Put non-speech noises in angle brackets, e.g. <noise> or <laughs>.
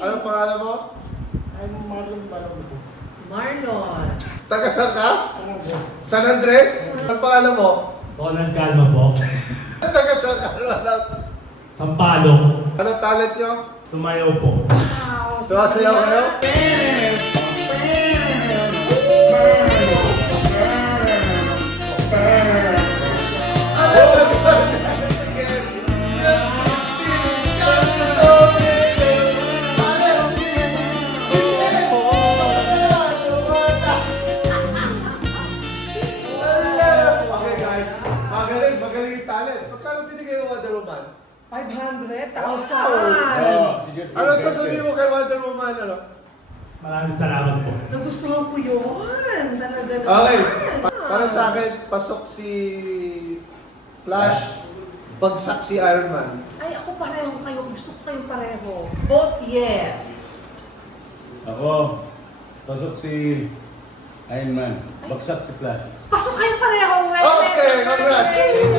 Ano ang pangalan mo? I'm Marlon Balambo. Marlon. Taga saan ka? San Andres. San uh -huh. Ano ang pangalan mo? Donald Calma po. <laughs> Taga saan ka? San anong... Palo. Ano talent nyo? Sumayaw po. Wow. Sumasayaw so, kayo? Yeah. magaling yung talent. Pagkano binigay yung Wonder Woman? 500,000! Wow. Oh, oh. Ano sasabihin mo kay Wonder Woman? Ano? Maraming salamat po. Nagustuhan ko yun! Talaga Okay! Pa- para sa akin, pasok si Flash, bagsak si Iron Man. Ay, ako pareho kayo. Gusto ko kayong pareho. Both yes! Ako, pasok si Iron Man, bagsak si Flash. Pasok kayo pareho! okay, congrats! Okay. Okay.